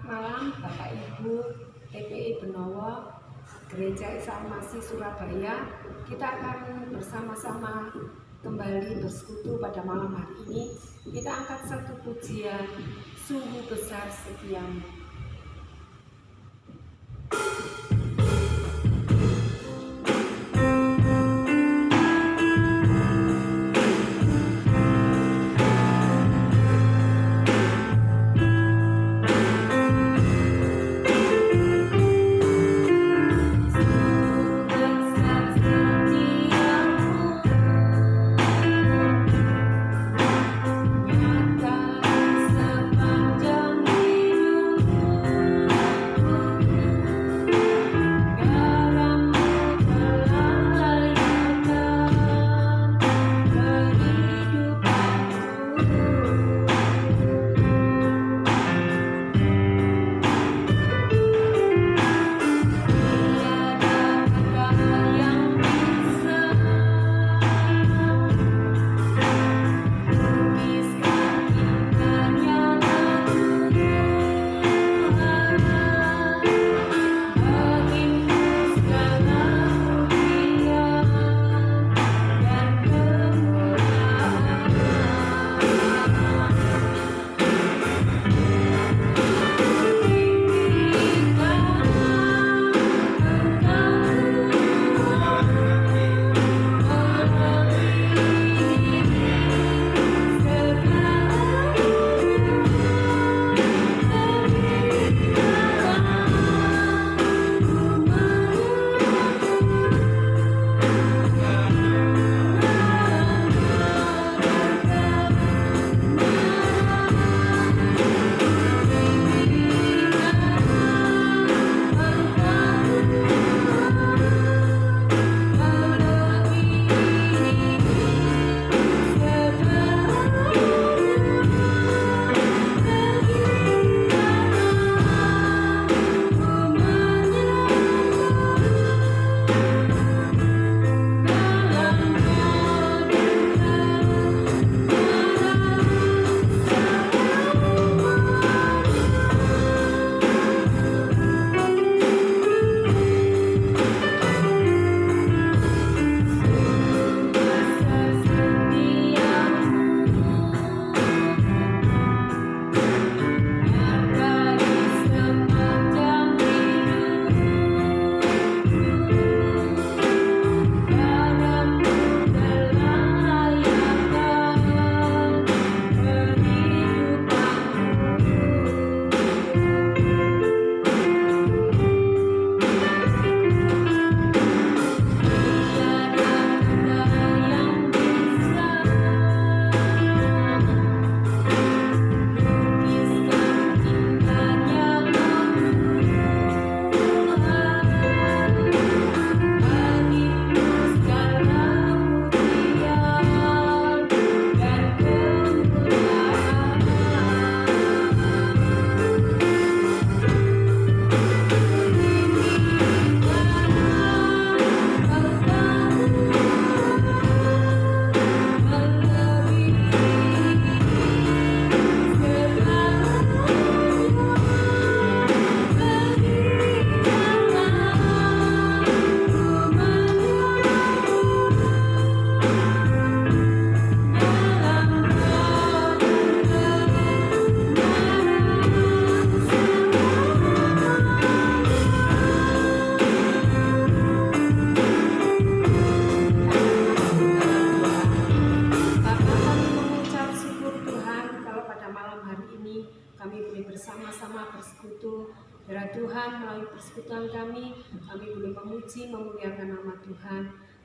Selamat malam Bapak Ibu TPI Benowo, Gereja Isa Almasih Surabaya. Kita akan bersama-sama kembali bersekutu pada malam hari ini. Kita angkat satu pujian, Sungguh Besar Setiamu. Bersama-sama bersekutu, biar Tuhan melalui persekutuan kami boleh memuji, memuliakan nama Tuhan.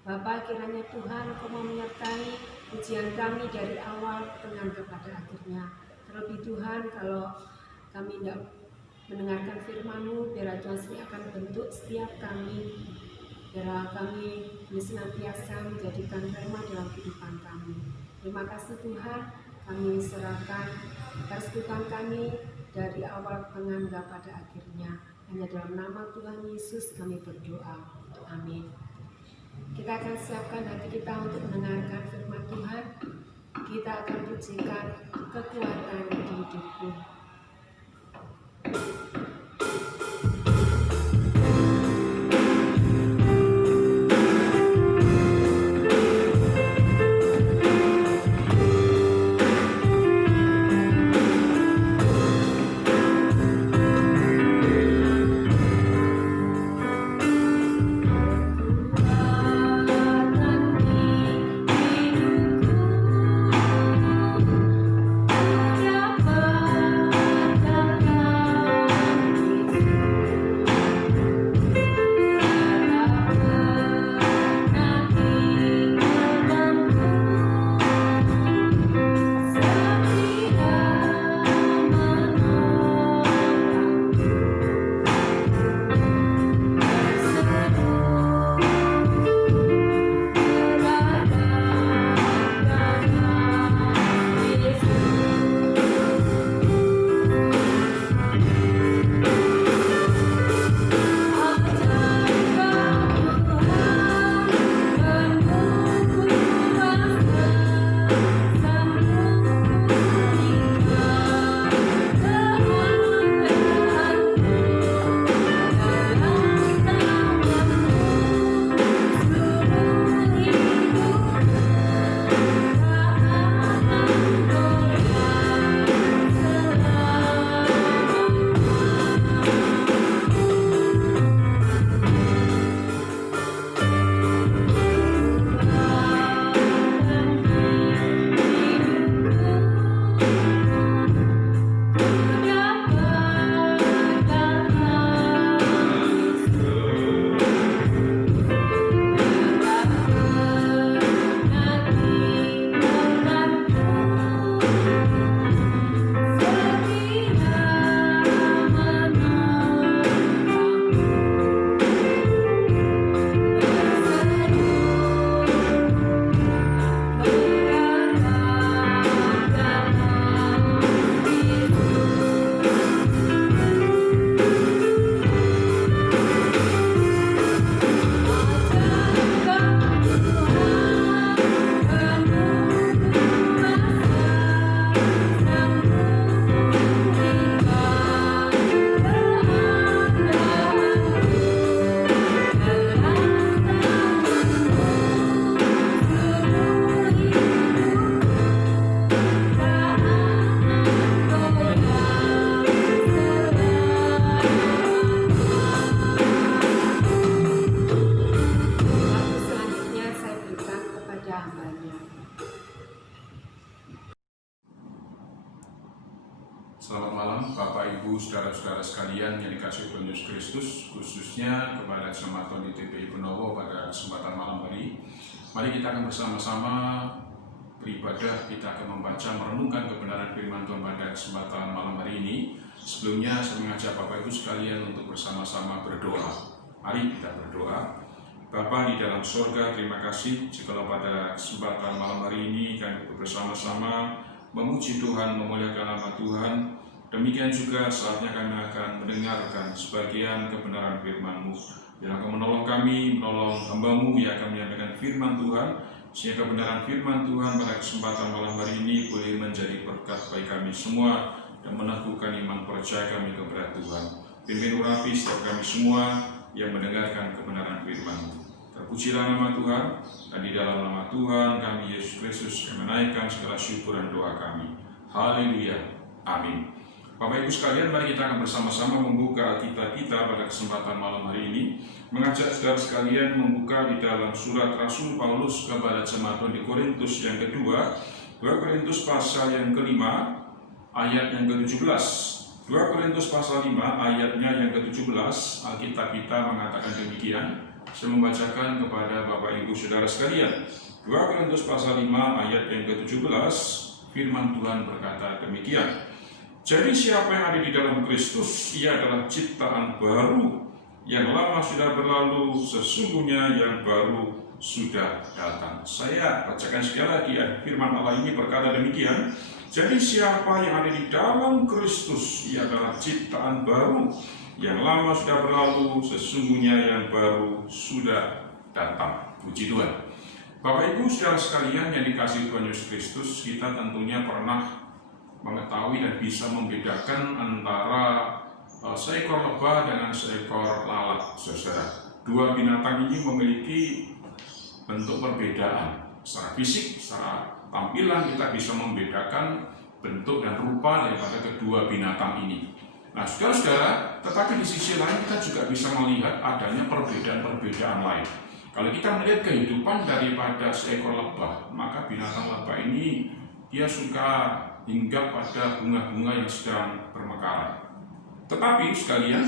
Bapa, kiranya Tuhan Engkau menyertai pujian kami dari awal, tengah, kepada akhirnya. Terlebih Tuhan, kalau kami tidak mendengarkan firman-Mu, biar Tuhan sendiri akan bentuk setiap kami, biar kami boleh senantiasa menjadikan rema dalam kehidupan kami. Terima kasih Tuhan, kami serahkan persekutuan kami dari awal, tengah, pada akhirnya. Hanya dalam nama Tuhan Yesus kami berdoa. Amin. Kita akan siapkan hati kita untuk mendengarkan firman Tuhan. Kita akan pujikan kekuatan di hidupku. Selamat malam Bapak Ibu Saudara-saudara sekalian yang dikasihi Tuhan Yesus Kristus, khususnya kepada jemaat di TPI Benowo pada kesempatan malam hari. Mari kita akan bersama-sama beribadah, kita akan membaca merenungkan kebenaran firman Tuhan pada kesempatan malam hari ini. Sebelumnya saya mengajak Bapak Ibu sekalian untuk bersama-sama berdoa. Mari kita berdoa. Bapa di dalam surga, terima kasih jika pada kesempatan malam hari ini kami bersama-sama memuji Tuhan, memuliakan nama Tuhan. Demikian juga saatnya kami akan mendengarkan sebagian kebenaran firman-Mu yang akan menolong kami, menolong hamba-Mu yang akan menyampaikan firman Tuhan, sehingga kebenaran firman Tuhan pada kesempatan malam hari ini boleh menjadi berkat bagi kami semua dan meneguhkan iman percaya kami kepada Tuhan. Pimpin urapi setiap kami semua yang mendengarkan kebenaran firman-Mu. Terpujilah nama Tuhan, dan di dalam nama Tuhan kami Yesus Kristus menaikkan segala syukur dan doa kami. Haleluya. Amin. Bapak Ibu sekalian, mari kita akan bersama-sama membuka Alkitab kita pada kesempatan malam hari ini. Mengajak saudara sekalian membuka di dalam surat Rasul Paulus kepada jemaat di Korintus yang kedua, 2 Korintus pasal yang kelima, ayat yang ke-17. 2 Korintus pasal 5 ayatnya yang ke-17, Alkitab kita mengatakan demikian. Saya membacakan kepada Bapak Ibu Saudara sekalian. 2 Korintus pasal 5 ayat yang ke-17, firman Tuhan berkata demikian. Jadi siapa yang ada di dalam Kristus, ia adalah ciptaan baru, yang lama sudah berlalu, sesungguhnya yang baru sudah datang. Saya bacakan sekali lagi ya, firman Allah ini berkata demikian. Jadi siapa yang ada di dalam Kristus, ia adalah ciptaan baru, yang lama sudah berlalu, sesungguhnya yang baru sudah datang. Puji Tuhan. Bapak Ibu Saudara sekalian yang dikasihi Tuhan Yesus Kristus, kita tentunya pernah mengetahui dan bisa membedakan antara seekor lebah dengan seekor lalat, saudara. Dua binatang ini memiliki bentuk perbedaan. Secara fisik, secara tampilan kita bisa membedakan bentuk dan rupa daripada kedua binatang ini. Nah, saudara-saudara, tetapi di sisi lain kita juga bisa melihat adanya perbedaan-perbedaan lain. Kalau kita melihat kehidupan daripada seekor lebah, maka binatang lebah ini dia suka hinggap pada bunga-bunga yang sedang bermekaran. Tetapi sekalian,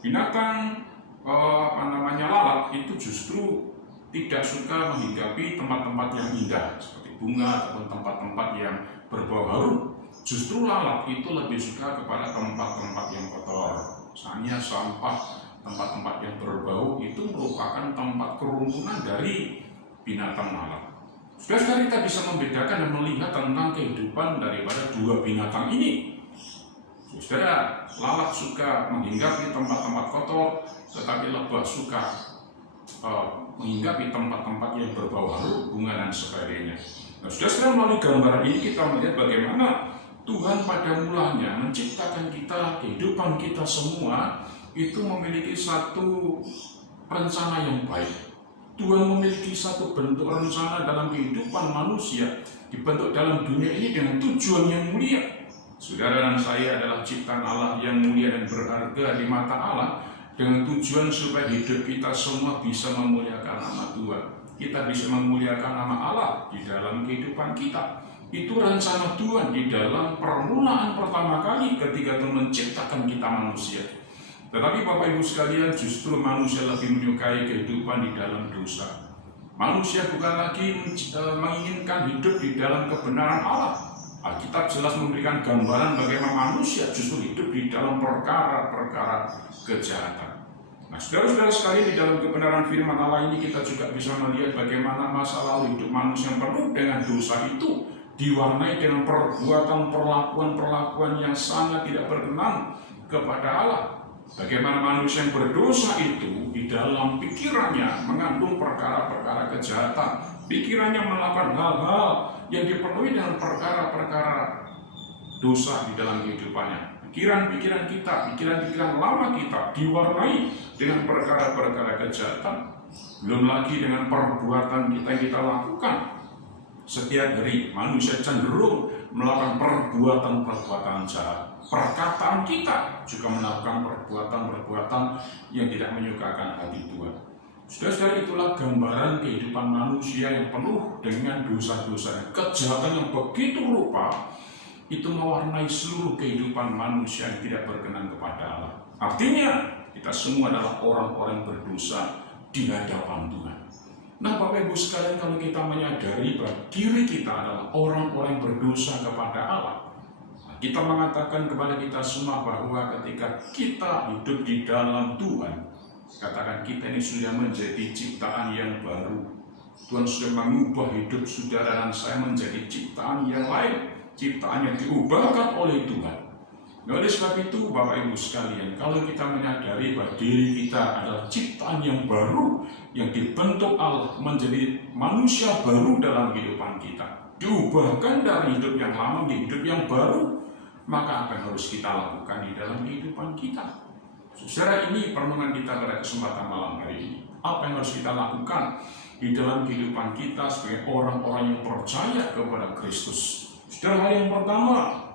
binatang lalat itu justru tidak suka menghinggapi tempat-tempat yang indah seperti bunga ataupun tempat-tempat yang berbau harum. Justru lalat itu lebih suka kepada tempat-tempat yang kotor. Misalnya sampah, tempat-tempat yang berbau itu merupakan tempat kerumunan dari binatang lalat. Saudara, kita bisa membedakan dan melihat tentang kehidupan daripada dua binatang ini. Saudara, lalat suka menghinggapi tempat-tempat kotor, tetapi lebah suka menghinggapi tempat-tempat yang berbau harum, bunga dan sebagainya. Nah, saudara, melalui gambaran ini kita melihat bagaimana Tuhan pada mulanya menciptakan kita, kehidupan kita semua itu memiliki satu rencana yang baik. Tuhan memiliki satu bentuk rencana dalam kehidupan manusia, dibentuk dalam dunia ini dengan tujuan yang mulia. Saudara dan saya adalah ciptaan Allah yang mulia dan berharga di mata Allah, dengan tujuan supaya hidup kita semua bisa memuliakan nama Tuhan. Kita bisa memuliakan nama Allah di dalam kehidupan kita. Itu rencana Tuhan di dalam permulaan pertama kali ketika Tuhan menciptakan kita manusia. Tetapi Bapak Ibu sekalian, justru manusia lebih menyukai kehidupan di dalam dosa. Manusia bukan lagi menginginkan hidup di dalam kebenaran Allah. Alkitab jelas memberikan gambaran bagaimana manusia justru hidup di dalam perkara-perkara kejahatan. Nah, saudara-saudara sekalian, di dalam kebenaran firman Allah ini kita juga bisa melihat bagaimana masa lalu hidup manusia yang penuh dengan dosa itu diwarnai dengan perbuatan perlakuan yang sangat tidak berkenan kepada Allah. Bagaimana manusia yang berdosa itu di dalam pikirannya mengandung perkara-perkara kejahatan, pikirannya melakukan hal-hal yang dipenuhi dengan perkara-perkara dosa di dalam kehidupannya. Pikiran-pikiran kita, pikiran-pikiran lama kita diwarnai dengan perkara-perkara kejahatan. Belum lagi dengan perbuatan kita yang kita lakukan. Setiap hari manusia cenderung melakukan perbuatan-perbuatan jahat. Perkataan kita juga melakukan perbuatan-perbuatan yang tidak menyukakan hati Tuhan. Saudara-saudara, itulah gambaran kehidupan manusia yang penuh dengan dosa-dosa, kejahatan yang begitu rupa itu mewarnai seluruh kehidupan manusia yang tidak berkenan kepada Allah. Artinya, kita semua adalah orang-orang berdosa di hadapan Tuhan. Nah, Bapak Ibu sekalian, kalau kita menyadari bahwa diri kita adalah orang-orang berdosa kepada Allah, kita mengatakan kepada kita semua bahwa ketika kita hidup di dalam Tuhan, katakan kita ini sudah menjadi ciptaan yang baru. Tuhan sudah mengubah hidup saudara dan saya menjadi ciptaan yang lain, ciptaan yang diubahkan oleh Tuhan. Oleh sebab itu, Bapak Ibu sekalian, kalau kita menyadari bahwa diri kita adalah ciptaan yang baru, yang dibentuk Allah menjadi manusia baru dalam kehidupan kita, diubahkan dari hidup yang lama menjadi hidup yang baru, maka apa yang harus kita lakukan di dalam kehidupan kita? Saudara, ini permohonan kita pada kesempatan malam hari ini. Apa yang harus kita lakukan di dalam kehidupan kita sebagai orang-orang yang percaya kepada Kristus? Saudara, hal yang pertama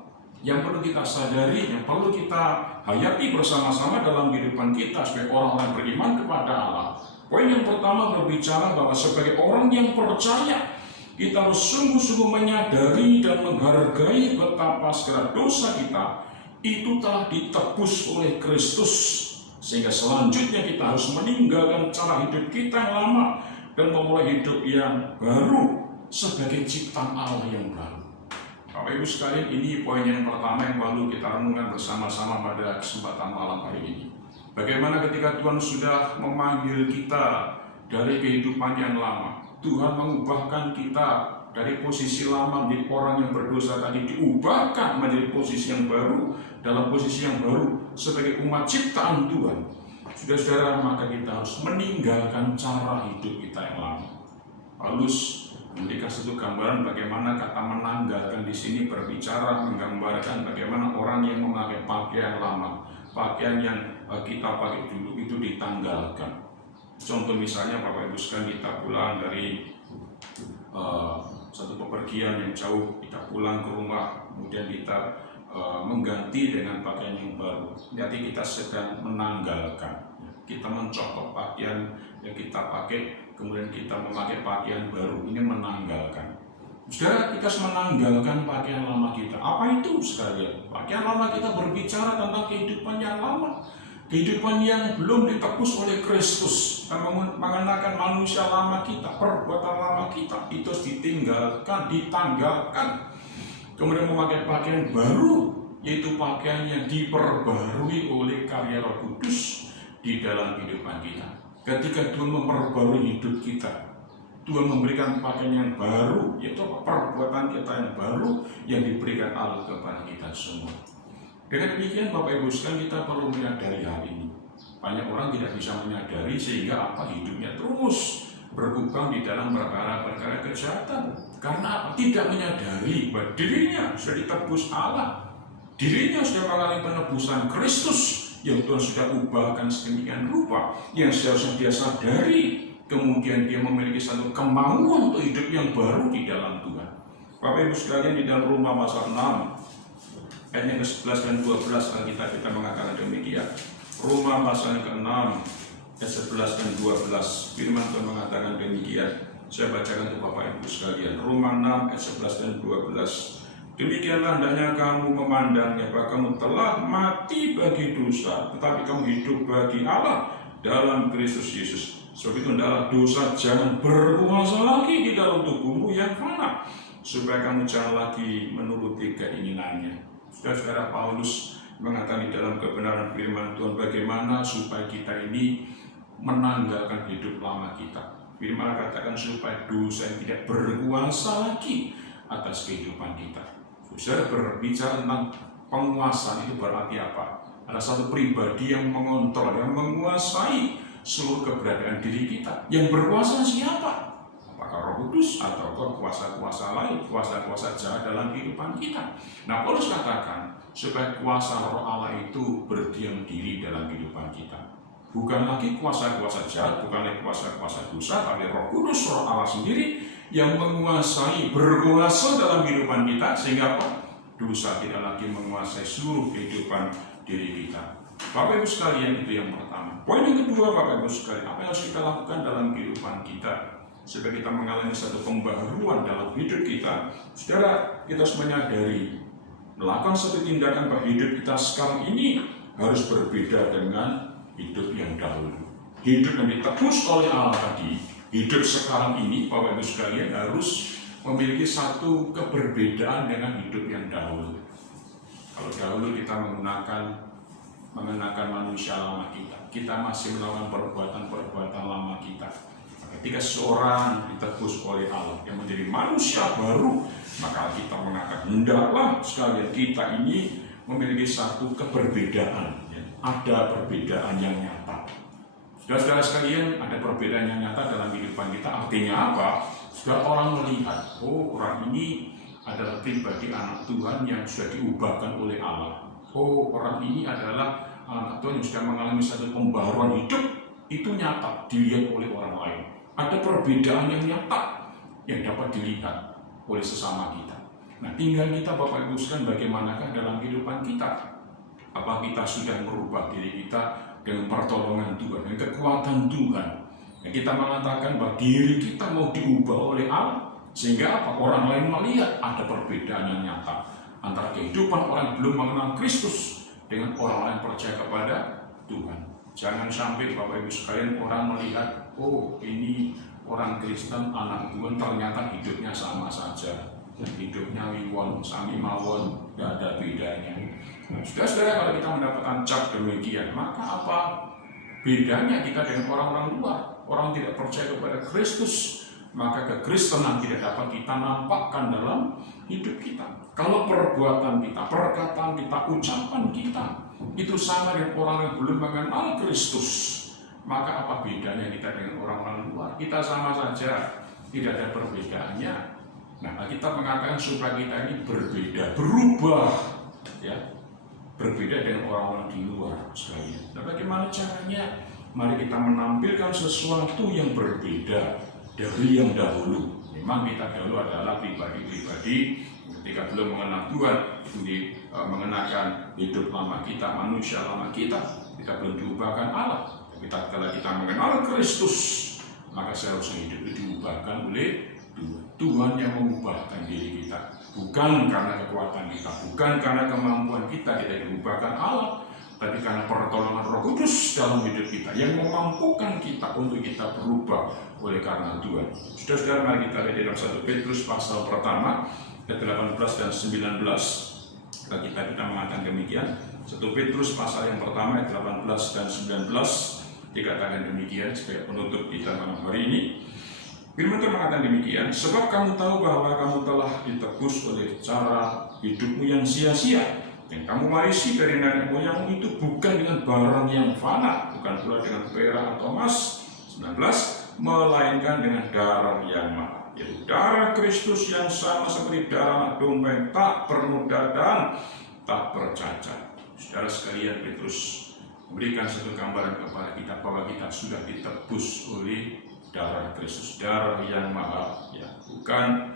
yang perlu kita sadari, yang perlu kita hayati bersama-sama dalam kehidupan kita sebagai orang-orang beriman kepada Allah. Poin yang pertama berbicara bahwa sebagai orang yang percaya, kita harus sungguh-sungguh menyadari dan menghargai betapa segala dosa kita itu telah ditebus oleh Kristus. Sehingga selanjutnya kita harus meninggalkan cara hidup kita yang lama dan memulai hidup yang baru sebagai ciptaan Allah yang baru. Bapak Ibu sekalian, ini poin yang pertama yang perlu kita renungkan bersama-sama pada kesempatan malam hari ini. Bagaimana ketika Tuhan sudah memanggil kita dari kehidupan yang lama, Tuhan mengubahkan kita dari posisi lama menjadi orang yang berdosa tadi, diubahkan menjadi posisi yang baru, dalam posisi yang baru sebagai umat ciptaan Tuhan. Saudara-saudara, maka kita harus meninggalkan cara hidup kita yang lama. Paulus memberikan satu gambaran bagaimana kata menanggalkan di sini berbicara menggambarkan bagaimana orang yang memakai pakaian lama, pakaian yang kita pakai dulu itu ditanggalkan. Contoh misalnya Bapak Ibu sekalian, kita pulang dari satu pepergian yang jauh, kita pulang ke rumah, kemudian kita mengganti dengan pakaian yang baru. Jadi kita sedang menanggalkan, kita mencopot pakaian yang kita pakai, kemudian kita memakai pakaian baru. Ini menanggalkan. Saudara, kita harus menanggalkan pakaian lama kita. Apa itu sekalian? Pakaian lama kita berbicara tentang kehidupan yang lama, kehidupan yang belum ditebus oleh Kristus, mengenakan manusia lama kita, perbuatan lama kita itu harus ditinggalkan, ditanggalkan. Kemudian memakai pakaian baru, yaitu pakaian yang diperbarui oleh karya Roh Kudus di dalam kehidupan kita. Ketika Tuhan memperbarui hidup kita, Tuhan memberikan pakaian yang baru, yaitu perbuatan kita yang baru yang diberikan Allah kepada kita semua. Dengan demikian Bapak Ibu sekalian, kita perlu menyadari hal ini. Banyak orang tidak bisa menyadari sehingga hidupnya terus berkubang di dalam perkara-perkara kejahatan. Karena apa? Tidak menyadari bahwa dirinya sudah ditebus Allah, dirinya sudah mengalami penebusan Kristus yang Tuhan sudah ubahkan sedemikian rupa, yang seharusnya dia sadari. Kemudian dia memiliki satu kemauan untuk hidup yang baru di dalam Tuhan. Bapak Ibu sekalian, di dalam Roma pasal 6 ayat yang ke-11 dan 12 kita mengatakan demikian. Roma pasal yang ke-6 ayat 11 dan 12, firman Tuhan mengatakan demikian. Saya bacakan untuk Bapak Ibu sekalian. Roma 6 ayat 11 dan 12. Demikianlah hendaknya kamu memandangnya bahwa kamu telah mati bagi dosa, tetapi kamu hidup bagi Allah dalam Kristus Yesus. Sebab itu hendaklah dosa jangan berkuasa lagi di dalam tubuhmu yang fana, supaya kamu jangan lagi menuruti keinginannya. Saudara-saudara, Paulus mengatakan di dalam kebenaran firman Tuhan bagaimana supaya kita ini menanggalkan hidup lama kita. Firman katakan supaya dosa yang tidak berkuasa lagi atas kehidupan kita. Saudara, berbicara tentang penguasaan itu berarti apa? Ada satu pribadi yang mengontrol, yang menguasai seluruh keberadaan diri kita. Yang berkuasa siapa? Apakah Roh Kudus atau kuasa-kuasa lain, kuasa-kuasa jahat dalam kehidupan kita? Nah, Paulus katakan supaya kuasa Roh Allah itu berdiam diri dalam kehidupan kita. Bukan lagi kuasa-kuasa jahat, bukan lagi kuasa-kuasa dosa, tapi Roh Kudus, Roh Allah sendiri yang menguasai, berkuasa dalam kehidupan kita, sehingga apa? Dosa tidak lagi menguasai seluruh kehidupan diri kita. Bapak Ibu sekalian, itu yang pertama. Poin yang kedua, Bapak Ibu sekalian, apa yang harus kita lakukan dalam kehidupan kita supaya kita mengalami satu pembaharuan dalam hidup kita? Saudara, kita harus menyadari melakukan satu tindakan bahwa hidup kita sekarang ini harus berbeda dengan hidup yang dahulu. Hidup yang ditebus oleh Allah tadi, hidup sekarang ini, Bapak Ibu sekalian, harus memiliki satu keberbedaan dengan hidup yang dahulu. Kalau dahulu kita mengenakan manusia lama kita masih melakukan perbuatan-perbuatan lama kita. Ketika seorang ditebus oleh Allah yang menjadi manusia baru, maka kita mengatakan hendaklah sekalian kita ini memiliki satu keberbedaan. Ada perbedaan yang nyata. Saudara-saudara sekalian, ada perbedaan yang nyata dalam kehidupan kita. Artinya apa? Sudah orang melihat, oh orang ini adalah pribadi anak Tuhan yang sudah diubahkan oleh Allah. Oh orang ini adalah anak Tuhan yang sudah mengalami satu pembaruan hidup. Itu nyata, dilihat oleh orang lain. Ada perbedaan yang nyata yang dapat dilihat oleh sesama kita. Nah, tinggal kita Bapak Ibu sekalian bagaimanakah dalam kehidupan kita? Apa kita sudah merubah diri kita dengan pertolongan Tuhan, dengan kekuatan Tuhan? Yang kita mengatakan bahwa diri kita mau diubah oleh Allah, sehingga apa? Orang lain melihat ada perbedaan yang nyata antara kehidupan orang yang belum mengenal Kristus dengan orang lain percaya kepada Tuhan. Jangan sampai Bapak Ibu sekalian orang melihat, oh ini orang Kristen, anak Tuhan, ternyata hidupnya sama saja. Hidupnya wiwon, sami mawon, tidak ada bedanya. Nah, saudara-saudara, kalau kita mendapatkan cap demikian, maka apa bedanya kita dengan orang-orang luar? Orang tidak percaya kepada Kristus, maka kekristenan tidak dapat kita nampakkan dalam hidup kita. Kalau perbuatan kita, perkataan kita, ucapan kita itu sama dengan orang yang belum mengenal Kristus, maka apa bedanya kita dengan orang-orang luar? Kita sama saja, tidak ada perbedaannya. Nah, kita mengatakan supaya kita ini berbeda, berubah, ya, berbeda dengan orang-orang di luar sekalian. Nah, bagaimana caranya? Mari kita menampilkan sesuatu yang berbeda dari yang dahulu. Memang kita dahulu adalah pribadi-pribadi ketika belum mengenal Tuhan, itu mengenakan hidup lama kita, manusia lama kita belum diubahkan Allah. Tapi kalau kita mengenal Kristus, maka seharusnya hidup itu diubahkan oleh Tuhan yang mengubahkan diri kita, bukan karena kekuatan kita, bukan karena kemampuan kita diubahkan Allah, tapi karena pertolongan Roh Kudus dalam hidup kita yang memampukan kita untuk kita berubah oleh karena Tuhan. Saudara-saudara, mari kita lihat dalam 1 Petrus pasal pertama ayat 18 dan 19. Kita mengatakan demikian. 1 Petrus pasal yang pertama ayat 18 dan 19 dikatakan demikian sebagai penutup kita malam hari ini. Firman Tuhan mengatakan demikian, sebab kamu tahu bahwa kamu telah ditebus oleh cara hidupmu yang sia-sia, yang kamu warisi dari nenek moyangmu itu bukan dengan barang yang fana, bukan pula dengan perak atau emas. 19, melainkan dengan darah yang mahal, yaitu darah Kristus yang sama seperti darah anak domba yang tak bernoda dan tak bercacat. Saudara sekalian, Petrus memberikan satu gambaran kepada kita bahwa kita sudah ditebus oleh darah Kristus, darah yang mahal, ya, bukan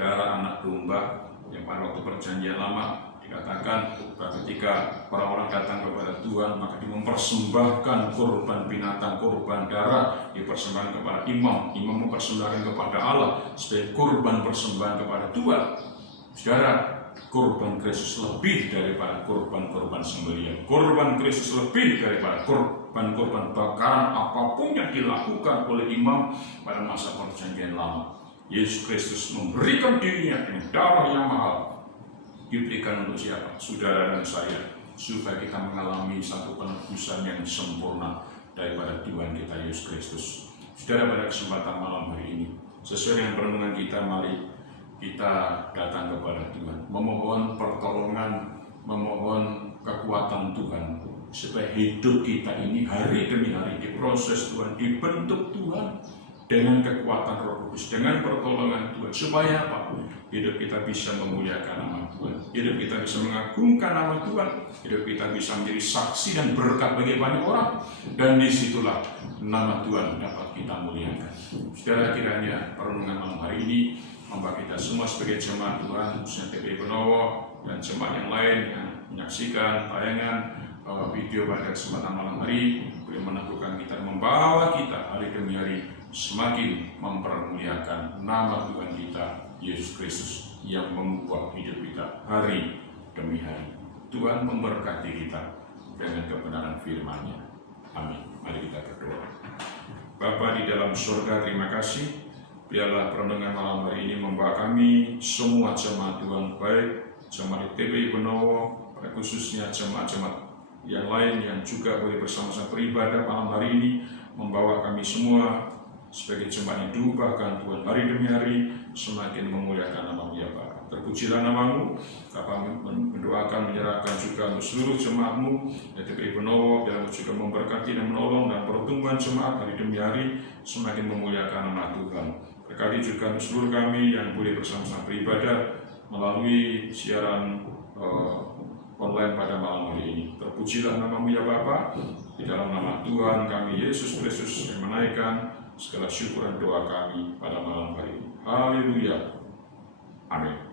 darah anak domba yang pada waktu perjanjian lama dikatakan bahwa ketika orang-orang datang kepada Tuhan maka dia mempersembahkan korban binatang, korban darah, dipersembahkan kepada imam, imam mempersembahkan kepada Allah sebagai korban persembahan kepada Tuhan. Saudara, korban Kristus lebih daripada korban-korban sembelihan. Korban Kristus lebih daripada korban-korban bakaran apapun yang dilakukan oleh imam pada masa perjanjian lama. Yesus Kristus memberikan dirinya dengan darah yang mahal. Diberikan untuk siapa? Saudara dan saya, supaya kita mengalami satu penebusan yang sempurna daripada Tuhan kita Yesus Kristus. Saudara, pada kesempatan malam hari ini, sesuai dengan perenungan kita, mari kita datang kepada Tuhan, memohon pertolongan, memohon kekuatan Tuhan, supaya hidup kita ini hari demi hari diproses Tuhan, dibentuk Tuhan dengan kekuatan Roh Kudus, dengan pertolongan Tuhan, supaya apa? Hidup kita bisa memuliakan nama Tuhan, hidup kita bisa mengagungkan nama Tuhan, hidup kita bisa menjadi saksi dan berkat bagi banyak orang, dan disitulah nama Tuhan dapat kita muliakan. Saudara, kiranya perenungan malam hari ini membawa kita semua sebagai jemaat Tuhan, khususnya TPI Benowo dan jemaat yang lain yang menyaksikan tayangan video pada kesempatan malam hari, boleh meneguhkan kita, membawa kita hari demi hari semakin mempermuliakan nama Tuhan kita Yesus Kristus yang mengubah hidup kita hari demi hari. Tuhan memberkati kita dengan kebenaran firman-Nya. Amin. Mari kita berdoa. Bapa di dalam surga, terima kasih. Biarlah perenungan malam hari ini membawa kami semua jemaat Tuhan, baik jemaat TPI Benowo, khususnya jemaat-jemaat yang lain yang juga boleh bersama-sama beribadah malam hari ini, membawa kami semua sebagai jemaat yang diubahkan Tuhan hari demi hari semakin memuliakan nama-Mu ya Bapa. Terpujilah nama-Mu. Kami mendoakan, menyerahkan juga untuk seluruh jemaat-Mu yaitu TPI Benowo, biarlah juga memberkati dan menolong dan pertumbuhan jemaat hari demi hari semakin memuliakan nama Tuhan. Berkati juga untuk seluruh kami yang boleh bersama-sama beribadah melalui siaran online pada malam hari ini. Terpujilah nama-Mu ya Bapa. Di dalam nama Tuhan kami Yesus Kristus yang menaikkan segala syukur dan doa kami pada malam hari ini. Haleluya. Amin.